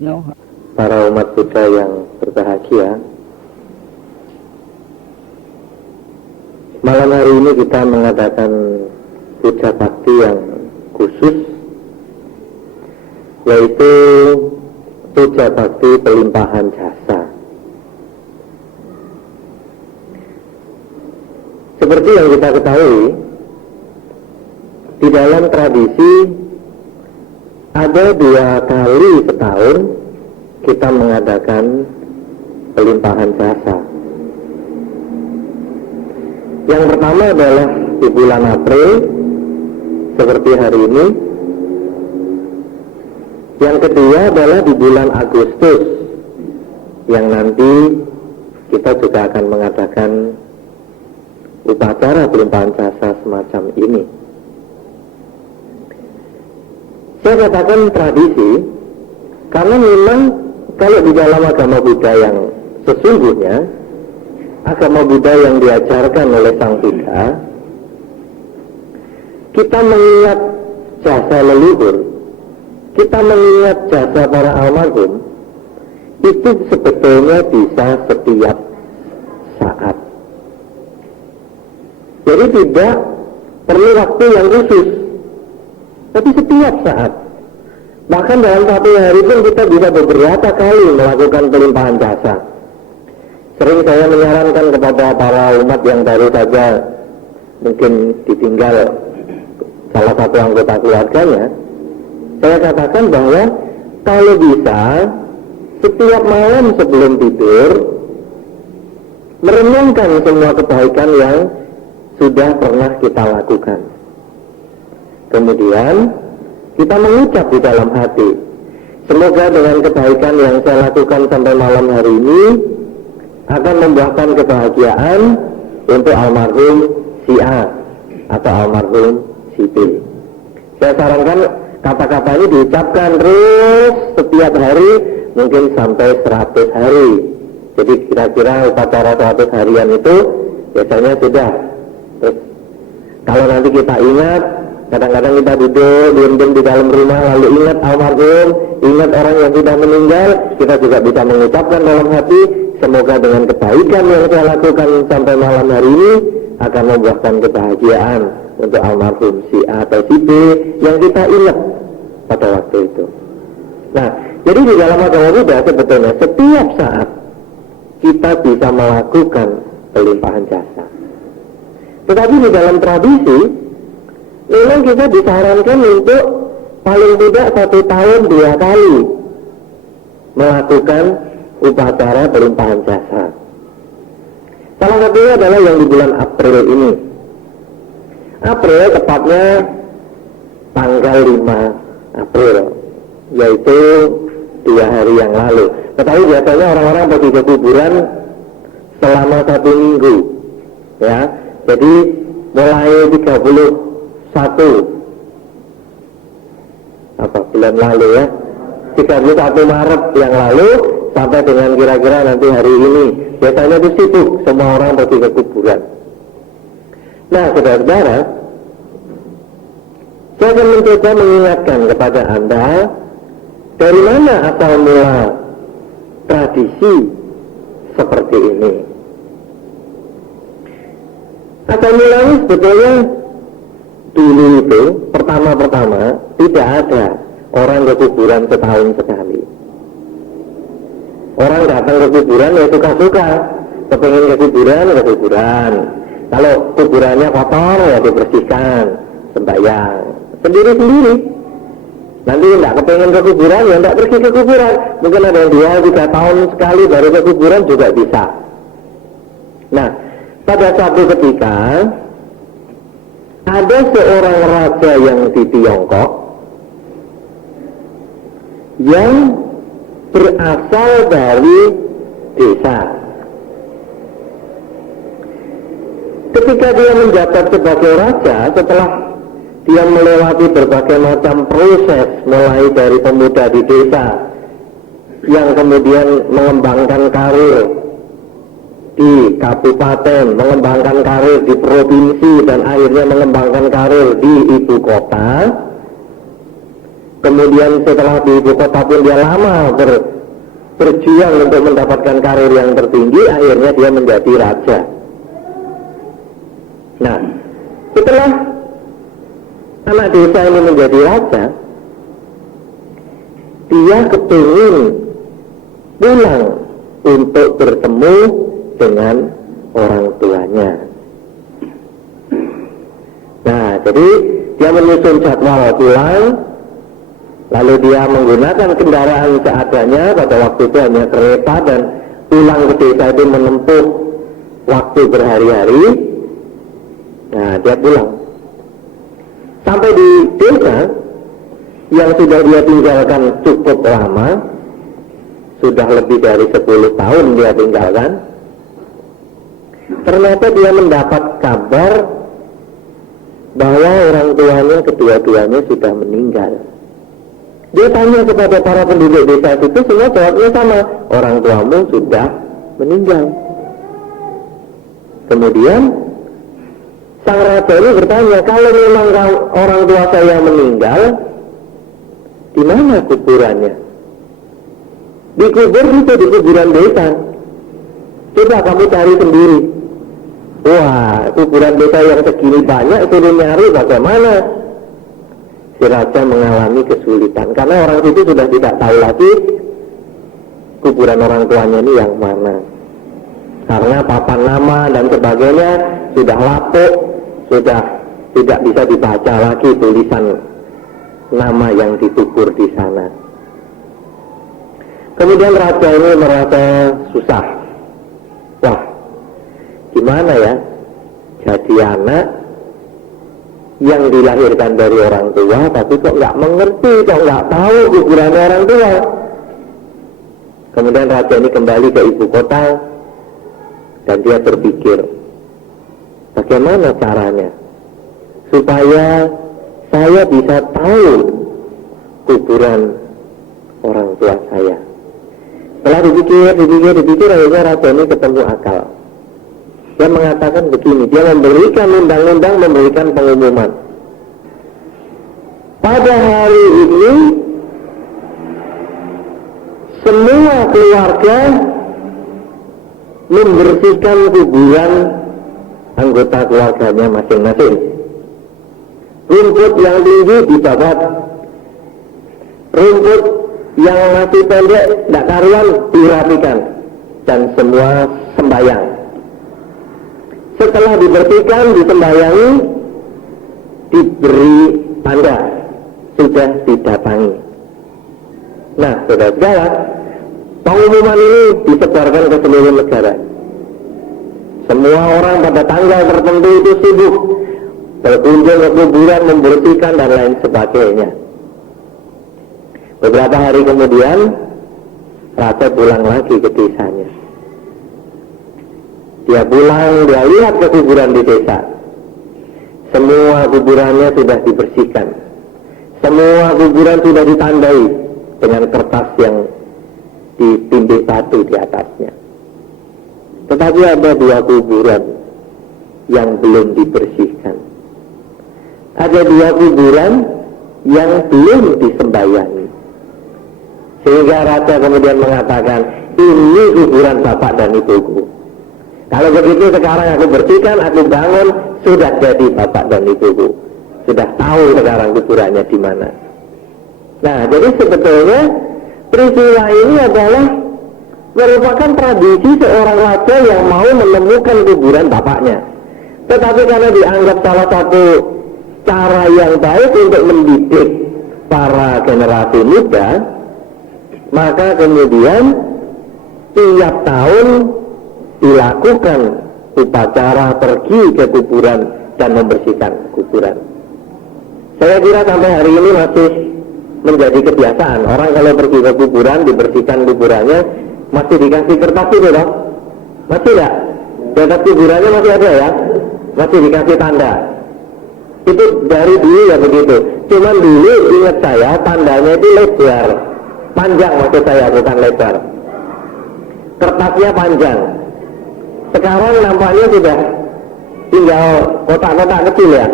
para umat Buddha yang berbahagia. Malam hari ini kita mengadakan puja bakti yang khusus, yaitu puja bakti pelimpahan jasa. Seperti yang kita ketahui, di dalam tradisi ada 2 kali setahun kita mengadakan pelimpahan jasa. Yang pertama adalah di bulan April, seperti hari ini. Yang kedua adalah di bulan Agustus, yang nanti kita juga akan mengadakan upacara pelimpahan jasa semacam ini. Saya katakan tradisi, karena memang kalau di dalam agama Buddha yang sesungguhnya, agama Buddha yang diajarkan oleh Sang Buddha, kita mengingat jasa leluhur, kita mengingat jasa para almarhum, itu sebetulnya bisa setiap saat. Jadi tidak perlu waktu yang khusus, tapi setiap saat. Bahkan dalam satu hari pun kita bisa beberapa kali melakukan pelimpahan jasa. Sering saya menyarankan kepada para umat yang baru saja mungkin ditinggal salah satu anggota keluarganya, saya katakan bahwa kalau bisa setiap malam sebelum tidur merenungkan semua kebaikan yang sudah pernah kita lakukan. Kemudian kita mengucap di dalam hati, semoga dengan kebaikan yang saya lakukan sampai malam hari ini akan membuahkan kebahagiaan untuk almarhum si A atau almarhum si B. Saya sarankan kata-kata ini diucapkan terus setiap hari, mungkin sampai 100 hari. Jadi kira-kira upacara 100 harian itu biasanya sudah. Terus kalau nanti kita ingat, kadang-kadang kita duduk diam-diam di dalam rumah, lalu ingat almarhum, ingat orang yang sudah meninggal, kita juga bisa mengucapkan dalam hati, semoga dengan kebaikan yang saya lakukan sampai malam hari ini akan membuahkan kebahagiaan untuk almarhum si A atau si B yang kita ingat pada waktu itu. Nah, jadi di dalam agama Buddha sebetulnya setiap saat kita bisa melakukan pelimpahan jasa. Tetapi di dalam tradisi memang kita disarankan untuk paling tidak 1 tahun 2 kali melakukan upacara pelimpahan jasa. Salah satunya adalah yang di bulan April ini. April tepatnya tanggal 5 April, yaitu 2 hari yang lalu. Tetapi biasanya orang-orang pergi ke kuburan selama 1 minggu, ya. Jadi mulai 31 bulan lalu, ya, 31 Maret yang lalu sampai dengan kira-kira nanti hari ini, biasanya itu sibuk semua orang pergi ke kuburan. Nah, saudara-saudara, saya akan mencoba mengingatkan kepada Anda dari mana asal mula tradisi seperti ini. Asal mulanya sebetulnya dulu itu pertama-tama tidak ada orang ke kuburan setahun sekali. Orang datang ke kuburan ya suka-suka, kepengen ke kuburan. Kalau kuburannya kotor ya dibersihkan, sembahyang sendiri-sendiri. Nanti tidak kepengen ke kuburan ya tidak pergi ke kuburan. Mungkin ada yang 2-3 tahun sekali baru ke kuburan juga bisa. Nah, pada suatu ketika ada seorang raja yang di Tiongkok yang berasal dari desa. Ketika dia menjabat sebagai raja, setelah dia melewati berbagai macam proses, mulai dari pemuda di desa yang kemudian mengembangkan karir di kabupaten, mengembangkan karir di provinsi, dan akhirnya mengembangkan karir di ibu kota, Kemudian setelah di ibu kota pun dia lama berjuang untuk mendapatkan karir yang tertinggi, akhirnya dia menjadi raja. Nah, setelah anak desa ini menjadi raja, dia kepingin pulang untuk bertemu dengan orang tuanya. Nah, jadi dia menyusun jadwal pulang, lalu dia menggunakan kendaraan seadanya. Pada waktu itu hanya kereta, dan pulang ke desa itu menempuh waktu berhari-hari. Nah, dia pulang sampai di desa yang sudah dia tinggalkan cukup lama, sudah lebih dari 10 tahun dia tinggalkan. Ternyata dia mendapat kabar bahwa orang tuanya kedua-duanya sudah meninggal. Dia tanya kepada para penduduk desa itu, semua jawabnya sama, orang tuamu sudah meninggal. Kemudian sang raja ini bertanya, kalau memang orang tua saya meninggal, di mana kuburannya? Dikubur itu di kuburan desa. Coba kamu cari sendiri. Wah, kuburan desa yang segini banyak, suruh nyari bagaimana? Si raja mengalami kesulitan karena orang itu sudah tidak tahu lagi kuburan orang tuanya ini yang mana. Karena papan nama dan sebagainya sudah lapuk, sudah tidak bisa dibaca lagi tulisan nama yang dikubur di sana. Kemudian raja ini merasa susah. Wah, gimana ya? Jadi anak yang dilahirkan dari orang tua, tapi kok nggak mengerti, kok nggak tahu kuburan orang tua. Kemudian raja ini kembali ke ibu kota, dan dia berpikir, bagaimana caranya supaya saya bisa tahu kuburan orang tua saya. Setelah dipikir, akhirnya raja ini ketemu akal. Dia mengatakan begini, dia memberikan undang-undang, memberikan pengumuman. Pada hari ini, semua keluarga membersihkan kuburan anggota keluarganya masing-masing. Rumput yang tinggi dibabat, rumput yang masih pendek, tidak karuan, dirapikan, dan semua sembahyang. Setelah dibersihkan, disembayangi, diberi tanda sudah didatangi. Nah, saudara-saudara, pengumuman ini disebarkan ke seluruh negara. Semua orang pada tanggal tertentu itu sibuk berkunjung ke kuburan, membersihkan dan lain sebagainya. Beberapa hari kemudian, raja pulang lagi ke desanya. Dia pulang, dia lihat ke kuburan di desa. Semua kuburannya sudah dibersihkan. Semua kuburan sudah ditandai dengan kertas yang ditindih batu di atasnya. Tetapi ada 2 kuburan yang belum dibersihkan. Ada 2 kuburan yang belum disembayangi. Sehingga raja kemudian mengatakan, ini kuburan bapak dan ibuku. Kalau begitu sekarang aku bersihkan, aku bangun, sudah jadi bapak dan ibuku. Sudah tahu sekarang kuburannya di mana. Nah, jadi sebetulnya peristiwa ini adalah merupakan tradisi seorang raja yang mau menemukan kuburan bapaknya. Tetapi karena dianggap salah satu cara yang baik untuk mendidik para generasi muda, maka kemudian tiap tahun dilakukan upacara pergi ke kuburan dan membersihkan kuburan. Saya kira sampai hari ini masih menjadi kebiasaan. Orang kalau pergi ke kuburan, dibersihkan kuburannya, masih dikasih kertas itu loh. Masih enggak? Di atas kuburannya masih ada ya? Masih dikasih tanda. Itu dari dulu ya begitu. Cuman dulu ingat saya, tandanya itu lebar. Panjang maksud saya, bukan lebar. Kertasnya panjang. Sekarang nampaknya sudah tinggal kotak-kotak kecil ya.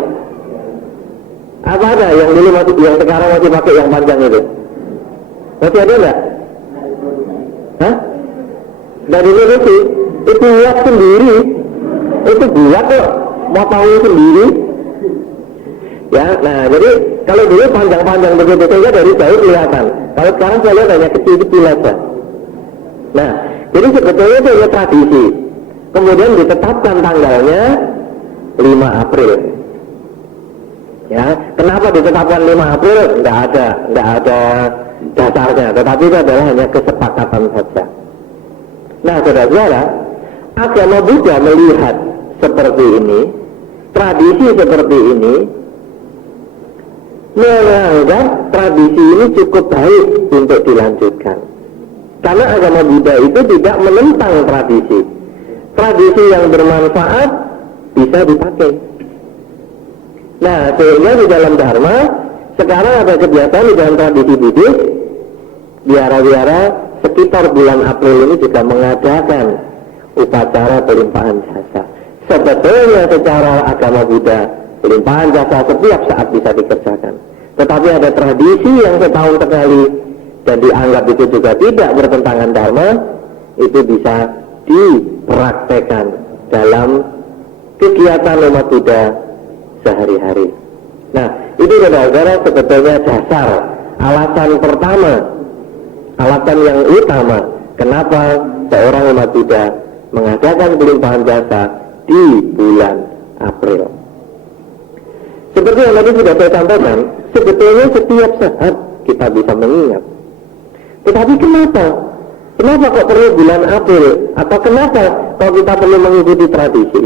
Apa ada yang dulu masih, yang sekarang masih pakai yang panjang itu? Masih ada enggak? Hah? Dari itu buat sendiri, itu buat kok, motongnya sendiri. Ya, nah jadi kalau dulu panjang-panjang begitu sehingga dari jauh kelihatan. Kalau sekarang saya lihat hanya kecil-kecil aja. Nah, jadi sebetulnya itu hanya tradisi. Kemudian ditetapkan tanggalnya 5 April. Ya, kenapa ditetapkan 5 April? Nggak ada dasarnya, tetapi itu adalah hanya kesepakatan saja. Nah, saudara-saudara, agama Buddha melihat seperti ini, tradisi seperti ini, menganggap tradisi ini cukup baik untuk dilanjutkan. Karena agama Buddha itu tidak menentang tradisi. Tradisi yang bermanfaat bisa dipakai. Nah, sehingga di dalam Dharma sekarang ada kebiasaan di dalam tradisi Buddhis, biara-biara sekitar bulan April ini juga mengadakan upacara pelimpahan jasa. Sebetulnya secara agama Buddha, pelimpahan jasa setiap saat bisa dikerjakan. Tetapi ada tradisi yang setahun sekali dan dianggap itu juga tidak bertentangan Dharma, itu bisa dipraktekkan dalam kegiatan umat Buddha sehari-hari. Nah, itu saudara-saudara sebetulnya dasar, alasan pertama, alasan yang utama kenapa seorang umat Buddha mengadakan pelimpahan jasa di bulan April. Seperti yang tadi sudah saya sampaikan, sebetulnya setiap saat kita bisa mengingat. Tetapi kenapa? Kenapa kok perlu bulan April? Atau kenapa kalau kita perlu mengikuti tradisi?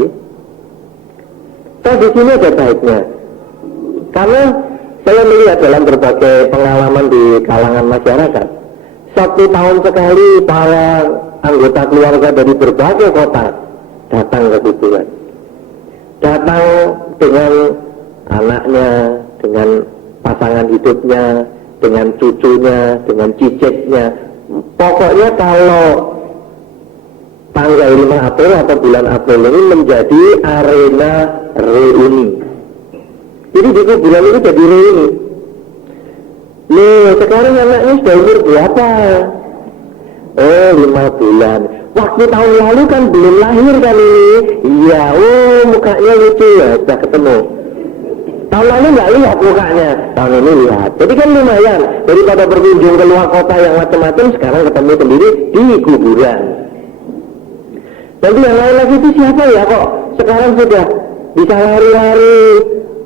Tradisi ini ada baiknya. Karena saya melihat dalam berbagai pengalaman di kalangan masyarakat, 1 tahun sekali para anggota keluarga dari berbagai kota datang ke kuburan. Datang dengan anaknya, dengan pasangan hidupnya, dengan cucunya, dengan cicitnya. Pokoknya kalau tanggal 5 April atau bulan April ini menjadi arena reuni. Jadi di kuburan itu jadi reuni. Nih, sekarang anaknya sudah umur berapa? Oh, 5 bulan. Waktu tahun lalu kan belum lahir kan ini. Iya, oh mukanya lucu ya, sudah ketemu. Tahun lalu nggak lihat mukanya, tahun ini lihat. Jadi kan lumayan, daripada berkunjung ke luar kota yang macam-macam, sekarang ketemu sendiri di kuburan. Nanti yang lain lagi itu siapa ya kok sekarang sudah bisa lari-lari,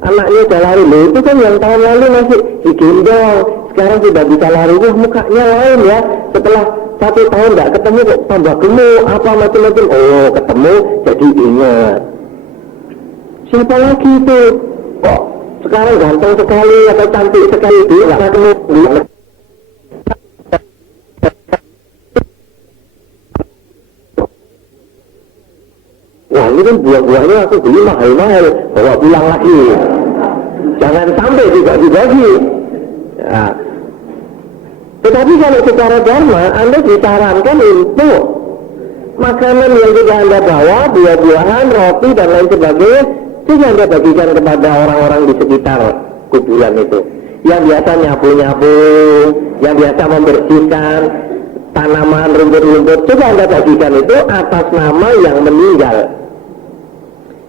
anaknya sudah lari. Loh, itu kan yang tahun lalu masih digendong, sekarang sudah bisa lari. Wah, mukanya lain ya, setelah 1 tahun nggak ketemu kok tambah gemuk, apa macam-macam. Oh, ketemu jadi ingat. Siapa lagi itu? Kok sekarang ganteng sekali atau cantik sekali, dia nggak ketemu. Wah, ini kan buah-buahnya aku beli mahal-mahal, bawa pulang lagi. Jangan sampai dibagi-bagi. Ya. Tetapi kalau secara Dharma, Anda disarankan untuk makanan yang tidak Anda bawa, buah-buahan, roti, dan lain sebagainya, itu Anda bagikan kepada orang-orang di sekitar kuburan itu. Yang biasa nyapu-nyapu, yang biasa membersihkan tanaman, rumput-rumput, coba Anda bagikan itu atas nama yang meninggal.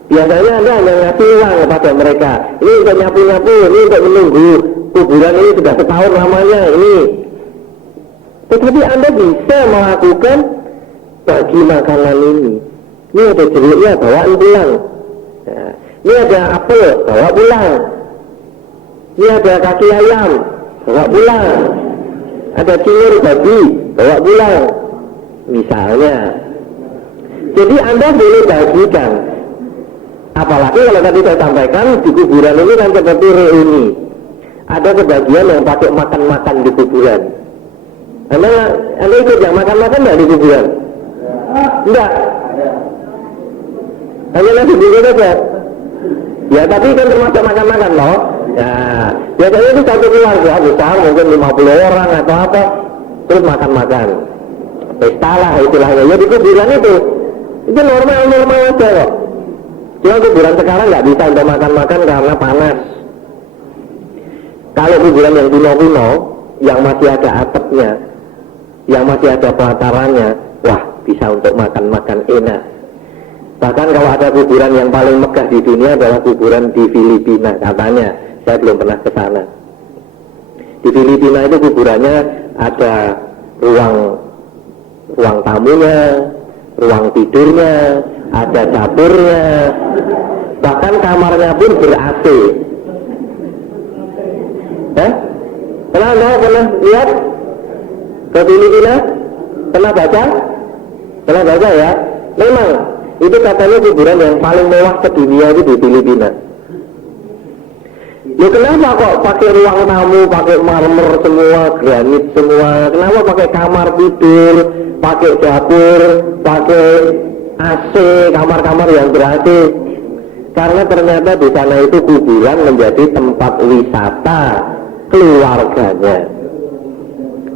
Biasanya Anda hanya ngasih uang kepada mereka. Ini untuk nyapu-nyapu, ini untuk menunggu kuburan ini sudah setahun lamanya ini. Tetapi Anda bisa melakukan bagi makanan ini. Ini ada jeruknya, bawaan pulang. Nah, ini ada apel, bawa pulang. Ini ada kaki ayam, bawa pulang. Ada cingur babi, bawa pulang. Misalnya. Jadi Anda boleh bagikan. Apalagi kalau tadi saya sampaikan di kuburan ini kan seperti reuni. Ada sebagian yang pakai makan-makan di kuburan. Anda ikut yang makan-makan nggak di kuburan? Enggak. Hanya nasi bungkus saja. Ya tapi kan termasuk makan-makan loh. Ya, biasanya itu satu keluarga besar, mungkin 50 orang atau apa, terus makan-makan. Pesta lah istilahnya. Ya di kuburan itu normal-normal aja kok. Cuma kuburan sekarang nggak bisa untuk makan-makan karena panas. Kalau kuburan yang kuno-kuno, yang masih ada atapnya, yang masih ada pelatarannya, wah bisa untuk makan-makan enak. Bahkan kalau ada kuburan yang paling megah di dunia adalah kuburan di Filipina, katanya. Saya belum pernah ke sana. Di Filipina itu kuburannya ada ruang tamunya, ruang tidurnya, ada dapurnya, bahkan kamarnya pun ber-AC. Pernah lihat ke Filipina? Pernah baca? Pernah baca ya? Memang itu katanya kuburan yang paling mewah ke dunia itu di Filipina. Loh kenapa kok pakai ruang tamu, pakai marmer semua, granit semua? Kenapa pakai kamar tidur, pakai dapur, pakai AC, kamar-kamar yang ber-AC? Karena ternyata di sana itu kuburan menjadi tempat wisata keluarganya.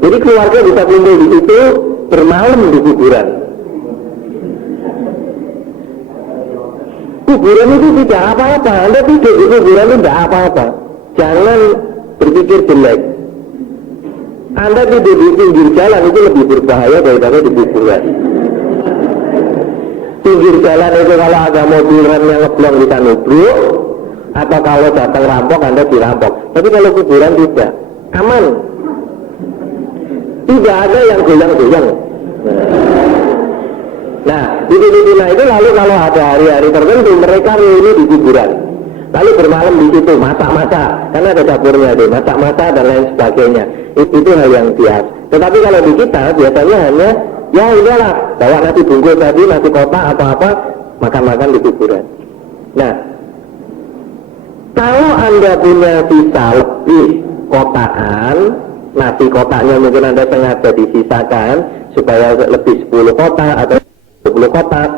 Jadi keluarga bisa kumpul di situ, bermalam di kuburan. Kuburan itu tidak apa-apa. Anda tidur di kuburan itu tidak apa-apa. Jangan berpikir jelek. Anda tidur di pinggir jalan itu lebih berbahaya daripada di kuburan. Pinggir jalan itu kalau ada mobil remnya ngeblong bisa nubruk, atau kalau datang rampok Anda dirampok. Tapi kalau kuburan tidak, aman. Tidak ada yang goyang-goyang. Nah, di Filipina itu lalu kalau ada hari-hari tertentu mereka reuni di kuburan, lalu bermalam di situ, masak-masak, karena ada dapurnya deh, masak-masak dan lain sebagainya. Itu hal yang biasa. Tetapi kalau di kita biasanya hanya ya udahlah, bawa nasi bungkus tadi, nasi kotak apa-apa, makan-makan di kuburan. Nah, kalau Anda punya sisa lebih kotakan, nasi kotaknya mungkin Anda sengaja disisakan supaya lebih 10 kotak atau 20 kotak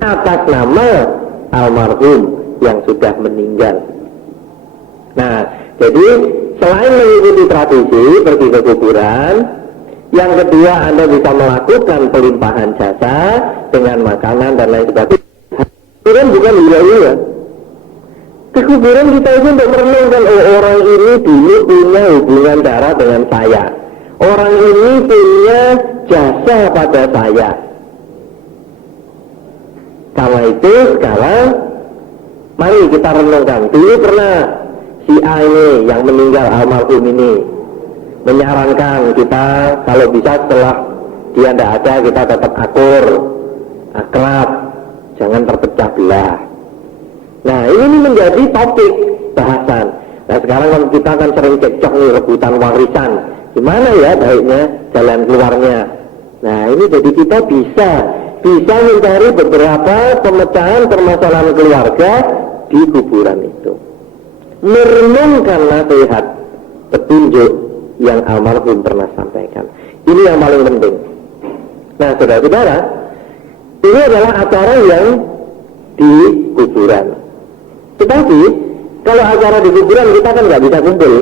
atas nama almarhum yang sudah meninggal. Nah, jadi selain mengikuti tradisi pergi ke kuburan, yang kedua Anda bisa melakukan pelimpahan jasa dengan makanan dan lain sebagainya. Kuburan bukan hura-hura. Ke kuburan kita itu untuk merenungkan, oh orang ini dulu punya hubungan darah dengan saya, orang ini punya jasa pada saya. Karena itu sekarang mari kita renungkan. Dulu pernah si A ini yang meninggal, almarhum ini, menyarankan kita kalau bisa setelah dia tidak ada kita tetap akrab, jangan terpecah belah. Nah ini menjadi topik bahasan. Nah sekarang kan kita kan sering cekcok nih, rebutan warisan. Gimana ya baiknya jalan keluarnya? Nah ini jadi kita bisa mencari beberapa pemecahan permasalahan keluarga di kuburan itu. Merenungkan nasihat petunjuk yang almarhum pernah sampaikan. Ini yang paling penting. Nah saudara-saudara, ini adalah acara yang di kuburan. Tetapi kalau acara di kuburan kita kan nggak bisa kumpul.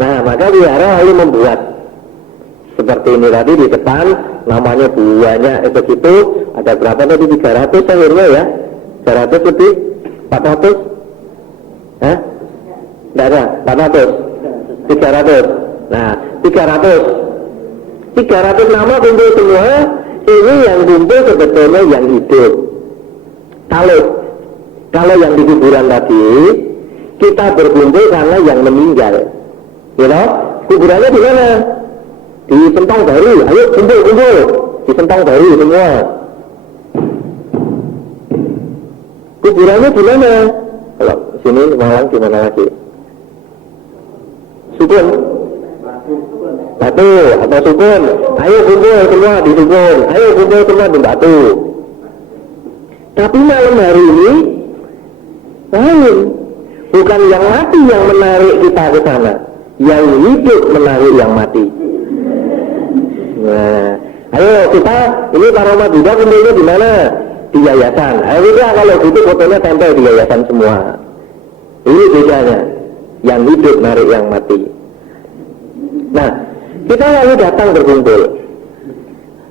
Nah maka wihara lalu membuat seperti ini tadi di depan, namanya banyak itu gitu. Ada berapa tadi? 300 akhirnya ya? 300 lebih? 400? Hah? Tidak ada? 400? 300? Nah 300 nama kumpul semua. Ini yang kumpul sebetulnya yang hidup. Kalau yang di kuburan tadi kita berkumpul karena yang meninggal, you know? Kuburannya di mana? Di Sentong Baru. Ayo kumpul di Sentong Baru semua. Kuburannya di mana? Kalau sini Malang di mana lagi? Sukun, Batu atau Sukun. Ayo kumpul semua di Sukun. Ayo kumpul semua di Batu. Tapi malam hari ini lain, bukan yang mati yang menarik kita ke sana, yang hidup menarik yang mati. Nah, ayo kita ini para umat Buddha kumpulnya di mana? Di yayasan. Ayo kita kalau gitu fotonya tempel di yayasan semua. Ini bedanya, yang hidup menarik yang mati. Nah, kita lalu datang berkumpul.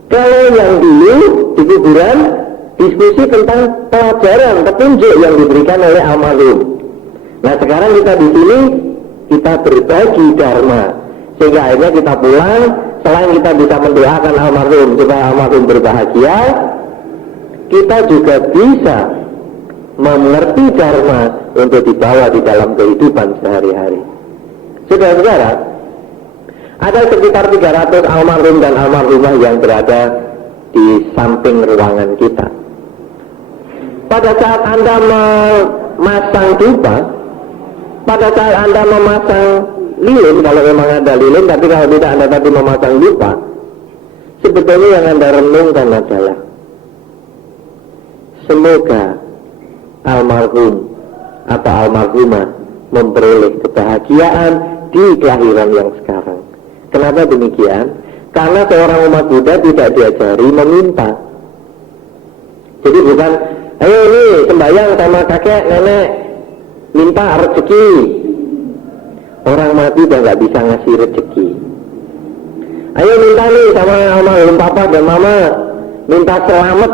Kalau yang dulu di kuburan diskusi tentang pelajaran petunjuk yang diberikan oleh almarhum. Nah sekarang kita di sini, kita berbagi dharma, sehingga akhirnya kita pulang, selain kita bisa mendoakan almarhum supaya almarhum berbahagia, kita juga bisa mengerti dharma untuk dibawa di dalam kehidupan sehari-hari. Saudara-saudara, ada sekitar 300 almarhum dan almarhumah yang berada di samping ruangan kita. Pada saat Anda memasang dupa, pada saat Anda memasang lilin, kalau memang ada lilin, tapi kalau tidak Anda tadi memasang dupa, sebetulnya yang Anda renungkan adalah semoga almarhum atau almarhumah memperoleh kebahagiaan di kelahiran yang sekarang. Kenapa demikian? Karena seorang umat Buddha tidak diajari meminta. Jadi bukan, ayo ini sembahyang sama kakek, nenek, minta rezeki. Orang mati udah nggak bisa ngasih rezeki. Ayo minta nih sama almarhum papa dan mama, minta selamat.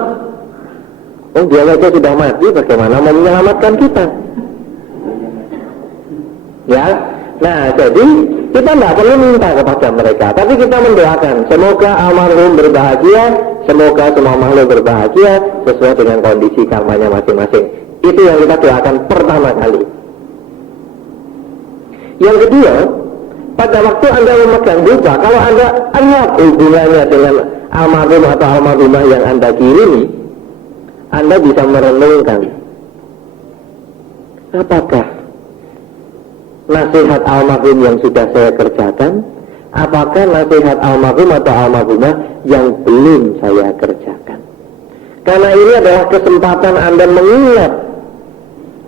Oh dia aja sudah mati, bagaimana mau menyelamatkan kita? Ya, nah jadi kita tidak perlu minta kepada mereka, tapi kita mendoakan semoga almarhum berbahagia, semoga semua makhluk berbahagia sesuai dengan kondisi karmanya masing-masing. Itu yang kita doakan pertama kali. Yang kedua, pada waktu Anda memegang dupa, kalau Anda lihat hubungannya dengan almarhum atau almarhumah yang Anda kirimi, Anda bisa merenungkan apakah nasihat almarhum yang sudah saya kerjakan, apakah nasihat almarhum atau almarhumah yang belum saya kerjakan. Karena ini adalah kesempatan Anda mengingat.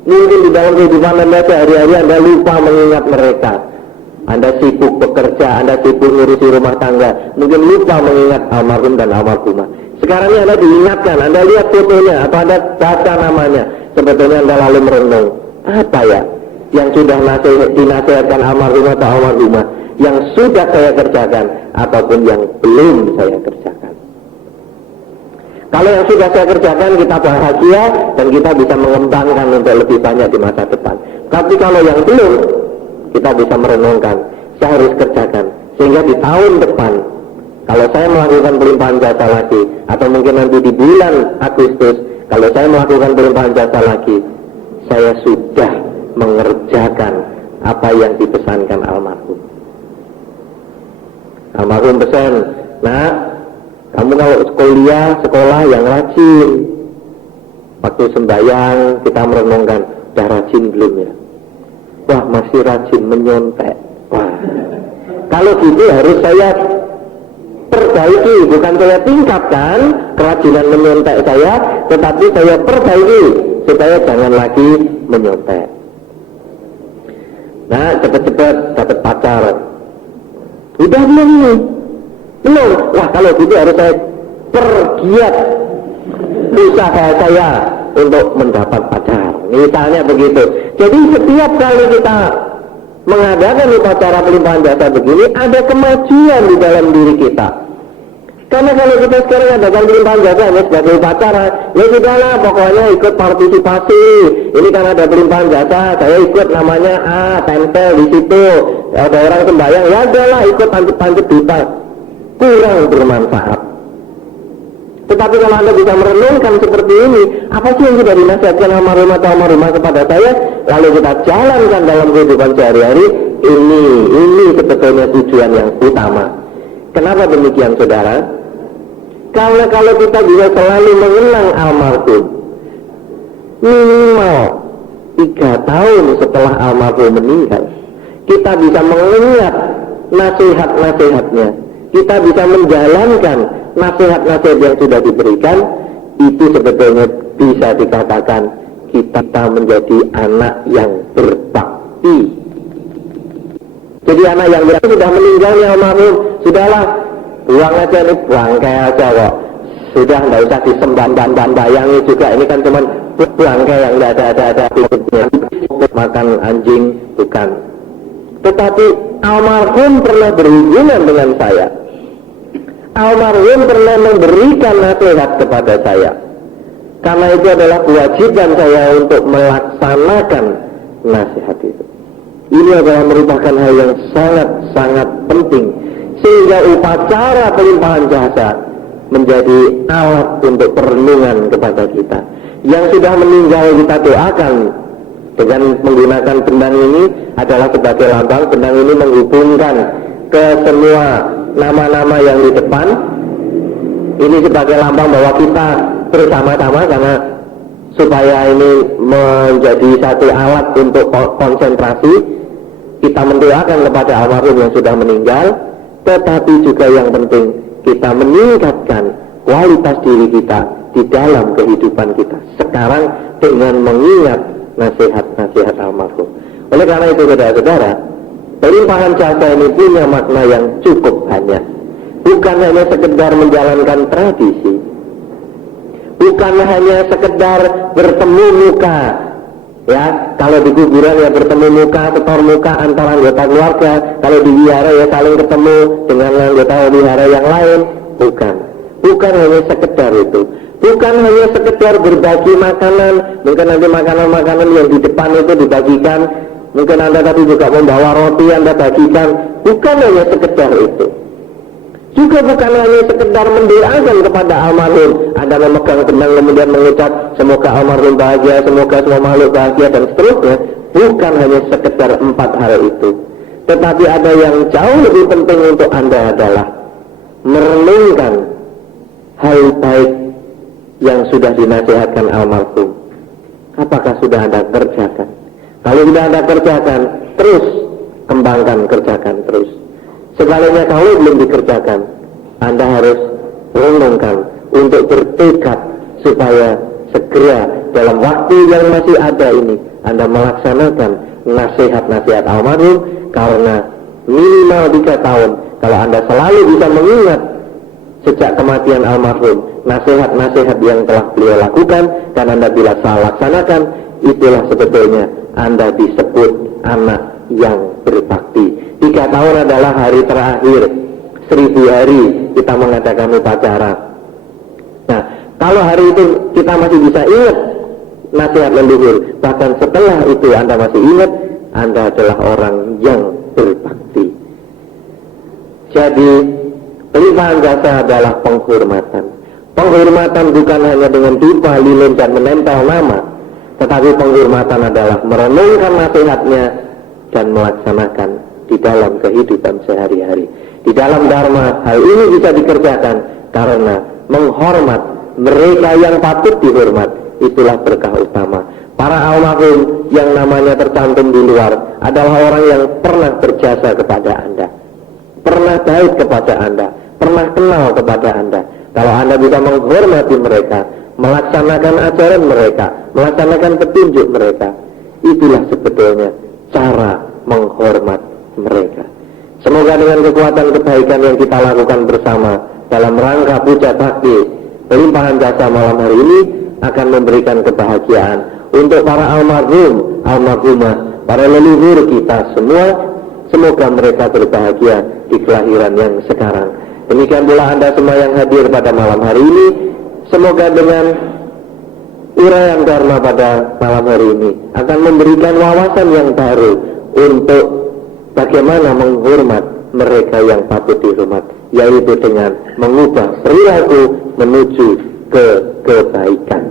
Mungkin di dalam kehidupan Anda sehari-hari Anda lupa mengingat mereka. Anda sibuk bekerja, Anda sibuk ngurusi rumah tangga, mungkin lupa mengingat almarhum dan almarhumah. Sekarang ini Anda diingatkan, Anda lihat fotonya atau Anda baca namanya, sebetulnya Anda lalu merenung, apa ya yang sudah dinasihatkan almarhum atau almarhumah, yang sudah saya kerjakan ataupun yang belum saya kerjakan. Kalau yang sudah saya kerjakan kita bahagia dan kita bisa mengembangkan untuk lebih banyak di masa depan. Tapi kalau yang belum, kita bisa merenungkan, saya harus kerjakan sehingga di tahun depan kalau saya melakukan pelimpahan jasa lagi, atau mungkin nanti di bulan Agustus kalau saya melakukan pelimpahan jasa lagi, saya sudah mengerjakan apa yang dipesankan almarhum. Almarhum pesan, nak, kamu kalau sekolah yang rajin. Waktu sembahyang kita merenungkan, udah rajin belum ya? Wah masih rajin menyontek. Wah, kalau gitu harus saya perbaiki, bukan saya tingkatkan kerajinan menyontek saya, tetapi saya perbaiki supaya jangan lagi menyontek. Nah, cepat-cepat dapat pacar. Udah belum nih? Belum. Wah, kalau gitu harus saya pergiat usaha saya untuk mendapat pacar. Misalnya begitu. Jadi setiap kali kita mengadakan upacara pelimpahan jasa begini, ada kemajuan di dalam diri kita. Karena kalau kita sekarang adakan pelimpahan jasa hanya sebagai upacara, ya sudahlah, pokoknya ikut partisipasi. Ini kan ada pelimpahan jasa, saya ikut namanya tempel di situ. Ada orang sembahyang, ya udahlah ikut panjat-panjat duta. Kurang bermanfaat. Tetapi kalau Anda bisa merenungkan seperti ini, apa sih yang sudah dinasihatkan almarhum atau almarhumah kepada saya, lalu kita jalankan dalam kehidupan sehari-hari, ini sebetulnya tujuan yang utama. Kenapa demikian, saudara? Karena kalau kita bisa selalu mengenang almarhum, minimal 3 tahun setelah almarhum meninggal, kita bisa mengingat nasihat-nasihatnya, kita bisa menjalankan nasihat-nasihat yang sudah diberikan. Itu sebetulnya bisa dikatakan kita menjadi anak yang berbakti. Jadi anak yang berbakti sudah meninggalnya almarhum, sudahlah, buang aja nih, bangkai aja kok. Sudah nggak usah disembah-bayangi juga, ini kan cuma bangkai yang nggak ada hidupnya. Makan anjing, bukan. Tetapi almarhum pernah berhubungan dengan saya. Almarhum pernah memberikan nasihat kepada saya. Karena itu adalah kewajiban saya untuk melaksanakan nasihat itu. Ini adalah merupakan hal yang sangat-sangat penting, sehingga upacara pelimpahan jasa menjadi alat untuk perenungan kepada kita. Yang sudah meninggal kita doakan dengan menggunakan bendang ini adalah sebagai lambang. Bendang ini menghubungkan ke semua nama-nama yang di depan. Ini sebagai lambang bahwa kita bersama-sama, karena supaya ini menjadi satu alat untuk konsentrasi. Kita mendoakan kepada almarhum yang sudah meninggal, tetapi juga yang penting kita meningkatkan kualitas diri kita di dalam kehidupan kita sekarang dengan mengingat nasihat-nasihat almarhum. Oleh karena itu, saudara-saudara, pelimpahan jasa ini punya makna yang cukup banyak. Bukan hanya sekedar menjalankan tradisi, bukan hanya sekedar bertemu muka. Ya, kalau di kuburan ya bertemu muka, setor muka antara anggota keluarga. Kalau di wihara ya saling ketemu dengan anggota wihara yang lain. Bukan hanya sekedar itu. Bukan hanya sekedar berbagi makanan. Mungkin nanti makanan-makanan yang di depan itu dibagikan. Mungkin Anda tadi juga membawa roti, Anda bagikan. Bukan hanya sekedar itu. Juga bukan hanya sekedar mendoakan kepada almarhum. Anda memegang bendang kemudian mengucap semoga almarhum bahagia, semoga semua makhluk bahagia, dan seterusnya. Bukan hanya sekedar 4 hal itu. Tetapi ada yang jauh lebih penting untuk Anda adalah merenungkan hal baik yang sudah dinasihatkan almarhum. Apakah sudah Anda kerjakan? Kalau sudah Anda kerjakan, terus kembangkan, kerjakan terus. Sekalinya kalau belum dikerjakan, Anda harus renungkan untuk bertekad supaya segera dalam waktu yang masih ada ini Anda melaksanakan nasihat-nasihat almarhum. Karena minimal 3 tahun, kalau Anda selalu bisa mengingat sejak kematian almarhum nasihat-nasihat yang telah beliau lakukan, dan Anda bila salah laksanakan, itulah sebetulnya Anda disebut anak yang berbakti. 3 tahun adalah hari terakhir 1000 hari kita mengadakan upacara. Nah, kalau hari itu kita masih bisa ingat nasihat leluhur, bahkan setelah itu Anda masih ingat, Anda adalah orang yang berbakti. Jadi pelimpahan jasa adalah penghormatan. Penghormatan bukan hanya dengan dupa, lilin, dan menempel nama, tetapi penghormatan adalah merenungkan nasihatnya dan melaksanakan di dalam kehidupan sehari-hari. Di dalam dharma, hal ini bisa dikerjakan karena menghormat mereka yang patut dihormat. Itulah berkah utama. Para almarhum yang namanya tercantum di luar adalah orang yang pernah berjasa kepada Anda, pernah baik kepada Anda, pernah kenal kepada Anda. Kalau Anda bisa menghormati mereka, melaksanakan ajaran mereka, melaksanakan petunjuk mereka, itulah sebetulnya cara menghormat mereka. Semoga dengan kekuatan kebaikan yang kita lakukan bersama dalam rangka puja bakti pelimpahan jasa malam hari ini akan memberikan kebahagiaan untuk para almarhum, almarhumah, para leluhur kita semua. Semoga mereka berbahagia di kelahiran yang sekarang. Demikian pula Anda semua yang hadir pada malam hari ini, semoga dengan uraian dharma pada malam hari ini akan memberikan wawasan yang baru untuk bagaimana menghormat mereka yang patut dihormat, yaitu dengan mengubah perilaku menuju ke kebaikan.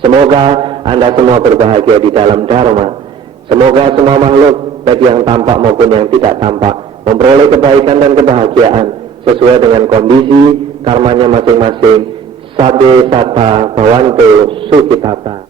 Semoga Anda semua berbahagia di dalam dharma. Semoga semua makhluk, baik yang tampak maupun yang tidak tampak, memperoleh kebaikan dan kebahagiaan sesuai dengan kondisi karmanya masing-masing. Sabbe sata bhavantu sukhitata.